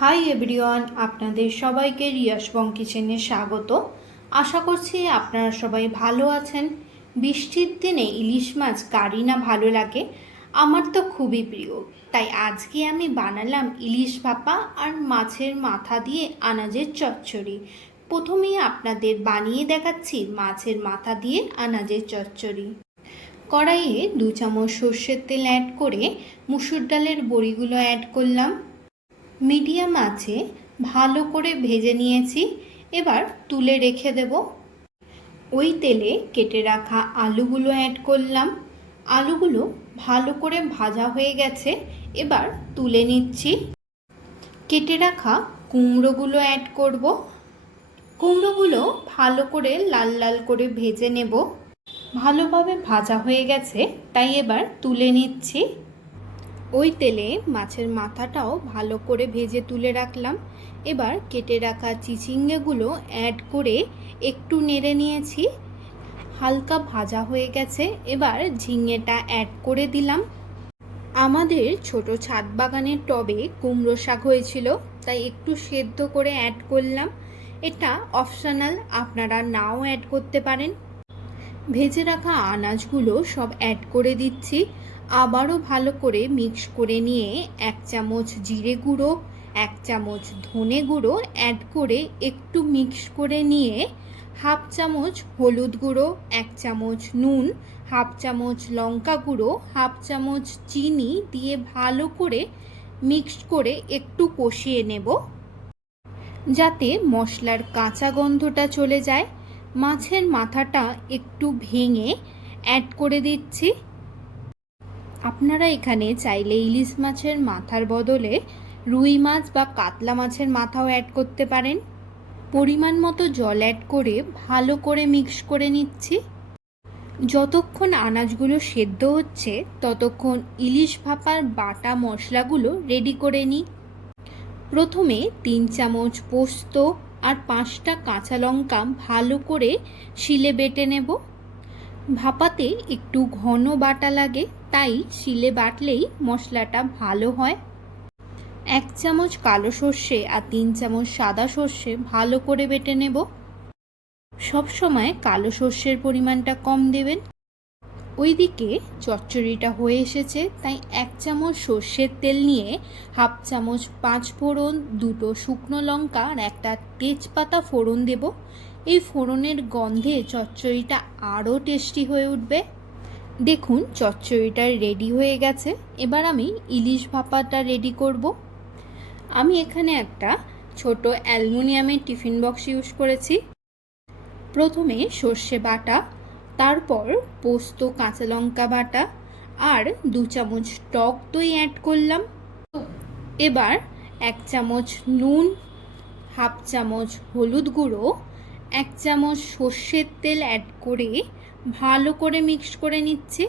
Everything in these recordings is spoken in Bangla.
হাই এভরিওয়ান আপনাদের সবাইকে রিয়াসবং কিচেনে স্বাগত। আশা করছি আপনারা সবাই ভালো আছেন। বৃষ্টির দিনে ইলিশ মাছ কারি না ভালো লাগে, আমার তো খুবই প্রিয়। তাই আজকে আমি বানালাম ইলিশ ভাপা আর মাছের মাথা দিয়ে আনাজের চচ্চড়ি। প্রথমেই আপনাদের বানিয়ে দেখাচ্ছি মাছের মাথা দিয়ে আনাজের চচ্চড়ি। কড়াইয়ে দু চামচ সর্ষের তেল অ্যাড করে মুসুর ডালের বড়িগুলো অ্যাড করলাম। মিডিয়াম আছে, ভালো করে ভেজে নিয়েছি, এবার তুলে রেখে দেব। ওই তেলে কেটে রাখা আলুগুলো অ্যাড করলাম। আলুগুলো ভালো করে ভাজা হয়ে গেছে, এবার তুলে নিচ্ছি। কেটে রাখা কুমড়োগুলো অ্যাড করব। কুমড়োগুলো ভালো করে লাল লাল করে ভেজে নেব। ভালোভাবে ভাজা হয়ে গেছে, তাই এবার তুলে নিচ্ছি। ওই তেলে মাছের মাথাটাও ভালো করে ভেজে তুলে রাখলাম। এবার কেটে রাখা চিচিঙ্গেগুলো অ্যাড করে একটু নেড়ে নিয়েছি। হালকা ভাজা হয়ে গেছে, এবার ঝিঙেটা অ্যাড করে দিলাম। আমাদের ছোট ছাদ বাগানের টবে কুমড়ো শাক হয়েছিল, তাই একটু সেদ্ধ করে অ্যাড করলাম। এটা অপশনাল আপনারা নাও অ্যাড করতে পারেন। ভেজে রাখা আনাজগুলো সব অ্যাড করে দিচ্ছি। আবারও ভালো করে মিক্স করে নিয়ে এক চামচ জিরে গুঁড়ো, এক চামচ ধনে গুঁড়ো অ্যাড করে একটু মিক্স করে নিয়ে হাফ চামচ হলুদ গুঁড়ো, এক চামচ নুন, হাফ চামচ লঙ্কা গুঁড়ো, হাফ চামচ চিনি দিয়ে ভালো করে মিক্স করে একটু কষিয়ে নেব। যাতে মশলার কাঁচা গন্ধটা চলে যায়। মাছের মাথাটা একটু ভেঙে অ্যাড করে দিচ্ছি। আপনারা এখানে চাইলে ইলিশ মাছের মাথার বদলে রুই মাছ বা কাতলা মাছের মাথাও অ্যাড করতে পারেন। পরিমাণ মতো জল অ্যাড করে ভালো করে মিক্স করে নিচ্ছি। যতক্ষণ আনাজগুলো সেদ্ধ হচ্ছে, ততক্ষণ ইলিশ ভাপার বাটা মশলাগুলো রেডি করে নিই। প্রথমে তিন চামচ পোস্ত আর পাঁচটা কাঁচা লঙ্কা ভালো করে শিলে বেটে নেব। ভাপাতে একটু ঘন বাটা লাগে, তাই শিলে বাটলেই মশলাটা ভালো হয়। এক চামচ কালো সর্ষে আর তিন চামচ সাদা সর্ষে ভালো করে বেটে নেব। সবসময় কালো সর্ষের পরিমাণটা কম দেবেন। ওইদিকে চচ্চড়িটা হয়ে এসেছে, তাই এক চামচ সর্ষের তেল নিয়ে হাফ চামচ পাঁচ ফোড়ন দুটো শুকনো লঙ্কা আর একটা তেজপাতা ফোড়ন দেব। এই ফোড়নের গন্ধে চচ্চড়িটা আরও টেস্টি হয়ে উঠবে। দেখুন, চচ্চড়িটা রেডি হয়ে গেছে। এবার আমি ইলিশ ভাপাটা রেডি করব। আমি এখানে একটা ছোট অ্যালুমিনিয়ামের টিফিন বক্স ইউজ করেছি। প্রথমে সর্ষে বাটা, তারপর পোস্ত, কাঁচা লঙ্কা বাটা আর দু চামচ টক দই অ্যাড করলাম। এবার এক চামচ নুন, হাফ চামচ হলুদ গুঁড়ো এক চামচ সর্ষের তেল অ্যাড করে ভালো করে মিক্স করে নিচ্ছি।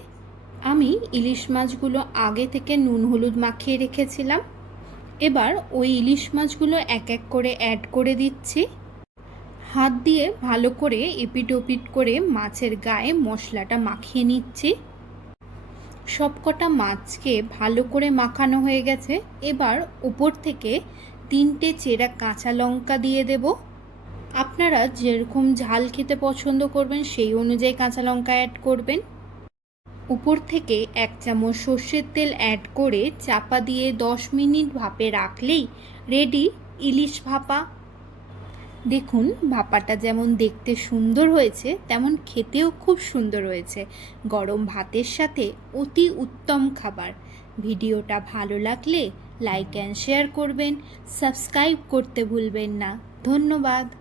আমি ইলিশ মাছগুলো আগে থেকে নুন, হলুদ মাখিয়ে রেখেছিলাম। এবার ওই ইলিশ মাছগুলো এক এক করে অ্যাড করে দিচ্ছি। হাত দিয়ে ভালো করে এপিট ওপিট করে মাছের গায়ে মশলাটা মাখিয়ে নিচ্ছি। সবকটা মাছকে ভালো করে মাখানো হয়ে গেছে। এবার উপর থেকে তিনটে চেরা কাঁচা লঙ্কা দিয়ে দেব। আপনারা যেরকম ঝাল খেতে পছন্দ করবেন, সেই অনুযায়ী কাঁচা লঙ্কা অ্যাড করবেন। উপর থেকে এক চামচ সর্ষের তেল অ্যাড করে চাপা দিয়ে দশ মিনিট ভাপে রাখলেই রেডি ইলিশ ভাপা। দেখুন, ভাপাটা যেমন দেখতে সুন্দর হয়েছে, তেমন খেতেও খুব সুন্দর হয়েছে। গরম ভাতের সাথে অতি উত্তম খাবার। ভিডিওটা ভালো লাগলে লাইক অ্যান্ড শেয়ার করবেন সাবস্ক্রাইব করতে ভুলবেন না। ধন্যবাদ।